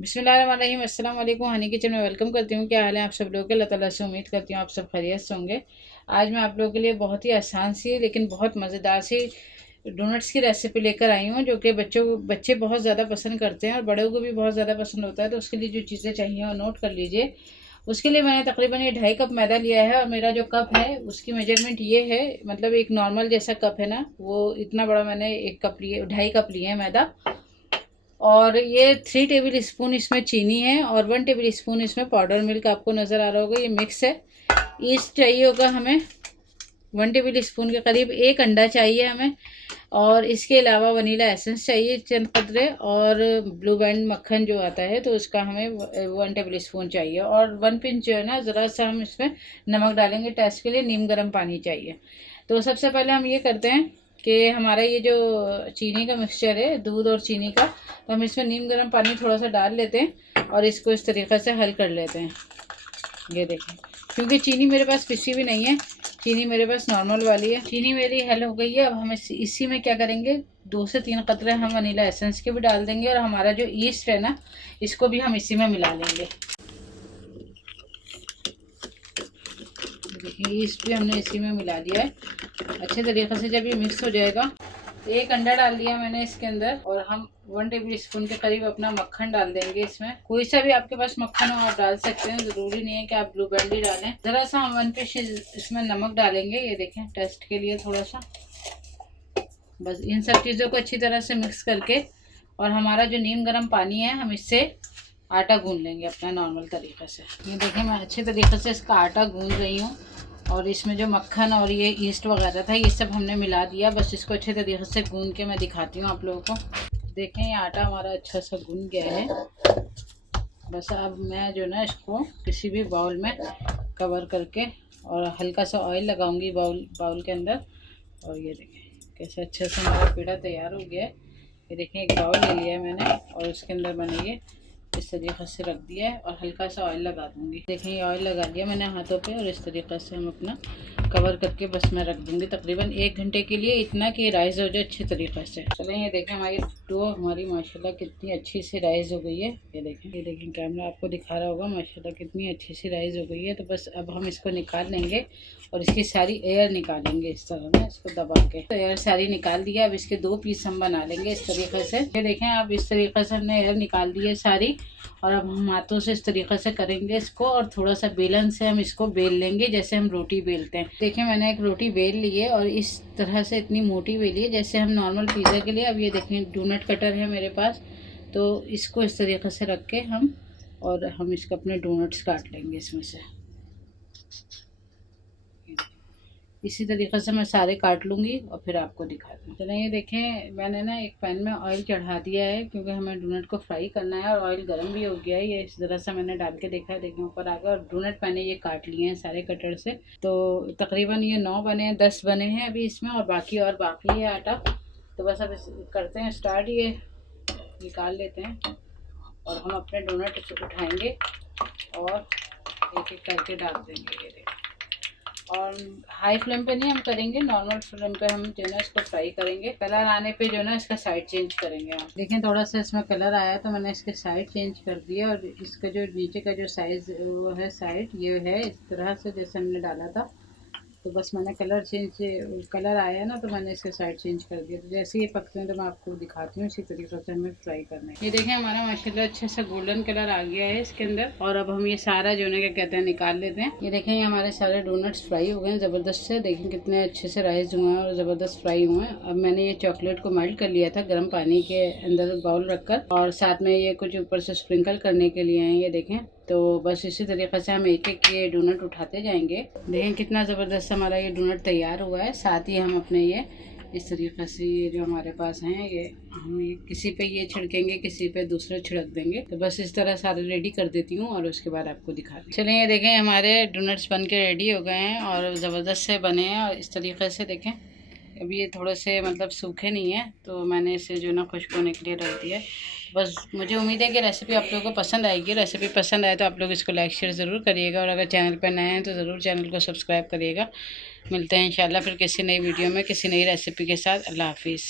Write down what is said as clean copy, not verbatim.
बिस्मिल्लाहिर्रहमानिर्रहीम, अस्सलाम वालेकुम। हनी किचन में वेलकम करती हूँ। क्या हाल है आप सब लोगों के? अल्लाह ताला से उम्मीद करती हूँ आप सब खैरियत से होंगे। आज मैं आप लोगों के लिए बहुत ही आसान सी लेकिन बहुत मज़ेदार सी डोनट्स की रेसिपी लेकर आई हूँ, जो कि बच्चे बहुत ज़्यादा पसंद करते हैं और बड़ों को भी बहुत ज़्यादा पसंद होता है। तो उसके लिए जो चीज़ें चाहिए वो नोट कर लीजिए। उसके लिए मैंने तकरीबन ये 2.5 कप मैदा लिया है और मेरा जो कप है उसकी मेजरमेंट ये है, मतलब एक नॉर्मल जैसा कप है ना, वो इतना बड़ा मैंने 1 कप लिए, 2.5 कप लिए है मैदा। और ये 3 टेबल स्पून इसमें चीनी है और 1 टेबल स्पून इसमें पाउडर मिल्क आपको नज़र आ रहा होगा, ये मिक्स है। ईस्ट चाहिए होगा हमें 1 टेबल स्पून के करीब। 1 अंडा चाहिए हमें और इसके अलावा वनीला एसेंस चाहिए चंद कतरे, और ब्लू बैंड मक्खन जो आता है तो उसका हमें 1 टेबल स्पून चाहिए, और 1 पिंच जो है ना, ज़रा सा हम इसमें नमक डालेंगे टेस्ट के लिए। नीम गर्म पानी चाहिए। तो सबसे पहले हम ये करते हैं कि हमारा ये जो चीनी का मिक्सचर है, दूध और चीनी का, तो हम इसमें नीम गर्म पानी थोड़ा सा डाल लेते हैं और इसको इस तरीक़े से हल कर लेते हैं। ये देखें, क्योंकि चीनी मेरे पास पिसी भी नहीं है, चीनी मेरे पास नॉर्मल वाली है। चीनी मेरी हल हो गई है। अब हम इसी में क्या करेंगे, 2 से 3 कतरे हम वनीला एसेंस के भी डाल देंगे और हमारा जो ईस्ट है ना, इसको भी हम इसी में मिला लेंगे। देखिए, ईस्ट भी हमने इसी में मिला लिया है अच्छे तरीके से। जब ये मिक्स हो जाएगा, 1 अंडा डाल दिया मैंने इसके अंदर, और हम 1 टेबल स्पून के करीब अपना मक्खन डाल देंगे इसमें। कोई सा भी आपके पास मक्खन हो आप डाल सकते हैं, ज़रूरी नहीं है कि आप ब्लू बैंड ही डालें। ज़रा सा हम 1 पिंच इसमें नमक डालेंगे, ये देखें, टेस्ट के लिए थोड़ा सा। बस इन सब चीज़ों को अच्छी तरह से मिक्स करके, और हमारा जो नीम गर्म पानी है, हम इससे आटा गूंद लेंगे अपना नॉर्मल तरीक़े से। ये देखें, मैं अच्छे तरीक़े से इसका आटा गूंद रही हूँ, और इसमें जो मक्खन और ये ईस्ट वगैरह था ये सब हमने मिला दिया। बस इसको अच्छे तरीके से गूंद के मैं दिखाती हूँ आप लोगों को। देखें, ये आटा हमारा अच्छा सा गूंद गया है। बस अब मैं जो ना इसको किसी भी बाउल में कवर करके और हल्का सा ऑयल लगाऊंगी बाउल के अंदर। और ये देखें कैसे अच्छे से हमारा पेड़ा तैयार हो गया है। ये देखें, एक बाउल ले लिया है मैंने और उसके अंदर मैंने ये इस तरीक़े से रख दिया है और हल्का सा ऑयल लगा दूंगी। देखें, ये ऑयल लगा दिया मैंने हाथों पे, और इस तरीक़े से हम अपना कवर करके बस मैं रख दूंगी तकरीबन 1 घंटे के लिए, इतना कि राइज़ हो जाए अच्छे तरीक़े से। चलें, ये देखें हमारी डो हमारी माशाल्लाह कितनी अच्छी सी राइज़ हो गई है। ये देखें कैमरा आपको दिखा रहा होगा, माशाल्लाह कितनी अच्छी सी राइज़ हो गई है। तो बस अब हम इसको निकाल लेंगे और इसकी सारी एयर निकालेंगे इस तरह ना, इसको दबा के। तो एयर सारी निकाल दिया। अब इसके 2 पीस हम बना लेंगे इस तरीक़े से। ये देखें, अब इस तरीक़े से हमने एयर निकाल दी है सारी, और अब हम हाथों से इस तरीक़े से करेंगे इसको, और थोड़ा सा बेलन से हम इसको बेल लेंगे जैसे हम रोटी बेलते हैं। देखिए, मैंने एक रोटी बेल ली है और इस तरह से इतनी मोटी बेली है जैसे हम नॉर्मल पिज़्ज़ा के लिए। अब ये देखें, डोनट कटर है मेरे पास, तो इसको इस तरीक़े से रख के हम इसको अपने डोनट्स काट लेंगे इसमें से। इसी तरीक़े से मैं सारे काट लूँगी और फिर आपको दिखाती हूँ। चलें, ये देखें, मैंने ना एक पैन में ऑयल चढ़ा दिया है क्योंकि हमें डोनट को फ्राई करना है, और ऑयल गर्म भी हो गया है। ये इस तरह से मैंने डाल के देखा है, देखें ऊपर आ गया। और डोनट मैंने ये काट लिए हैं सारे कटर से। तो तकरीबन ये 9 बने हैं, 10 बने हैं अभी इसमें, और बाकी है आटा। तो बस अब करते हैं स्टार्ट। ये निकाल लेते हैं और हम अपने डोनट उठाएँगे और एक एक करके डाल देंगे। ये देखें, और हाई फ्लेम पे नहीं हम करेंगे, नॉर्मल फ्लेम पे हम जो है इसको फ्राई करेंगे। कलर आने पे जो है ना इसका साइड चेंज करेंगे हम। देखें, थोड़ा सा इसमें कलर आया तो मैंने इसके साइड चेंज कर दिया, और इसका जो नीचे का जो साइज़ वो है साइड, ये है इस तरह से जैसे हमने डाला था। तो बस मैंने कलर आया ना, तो मैंने इसके साइड चेंज कर दिया। तो जैसे ये पकते हैं तो मैं आपको दिखाती हूँ, इसी तरीके से हमें फ्राई करना है। ये देखें, हमारा माशाल्लाह अच्छा सा गोल्डन कलर आ गया है इसके अंदर। और अब हम ये सारा जो है क्या कहते हैं निकाल लेते हैं। ये देखें, ये हमारे सारे डोनट्स फ्राई हो गए हैं ज़बरदस्त से। देखें कितने अच्छे से राइज हुए हैं और ज़बरदस्त फ्राई हुए हैं। अब मैंने ये चॉकलेट को मेल्ट कर लिया था गर्म पानी के अंदर बाउल रख कर, और साथ में ये कुछ ऊपर से स्प्रिंकल करने के लिए हैं। ये देखें, तो बस इसी तरीके से हम एक एक ये डोनट उठाते जाएंगे। देखें कितना ज़बरदस्त हमारा ये डोनट तैयार हुआ है। साथ ही हम अपने ये इस तरीके से ये जो हमारे पास हैं, ये हम ये किसी पे ये छिड़केंगे, किसी पे दूसरे छिड़क देंगे। तो बस इस तरह सारे रेडी कर देती हूँ और उसके बाद आपको दिखा दी। चलें, ये देखें, हमारे डोनट्स बन के रेडी हो गए हैं और ज़बरदस्त से बने हैं। और इस तरीके से देखें, अभी ये थोड़े से मतलब सूखे नहीं है, तो मैंने इसे जो ना खुश्क होने के लिए रख दिया है। बस मुझे उम्मीद है कि रेसिपी आप लोगों को पसंद आएगी। रेसिपी पसंद आए तो आप लोग इसको लाइक शेयर ज़रूर करिएगा, और अगर चैनल पर नए हैं तो ज़रूर चैनल को सब्सक्राइब करिएगा। मिलते हैं इंशाल्लाह फिर किसी नई वीडियो में किसी नई रेसिपी के साथ। अल्लाह हाफिज़।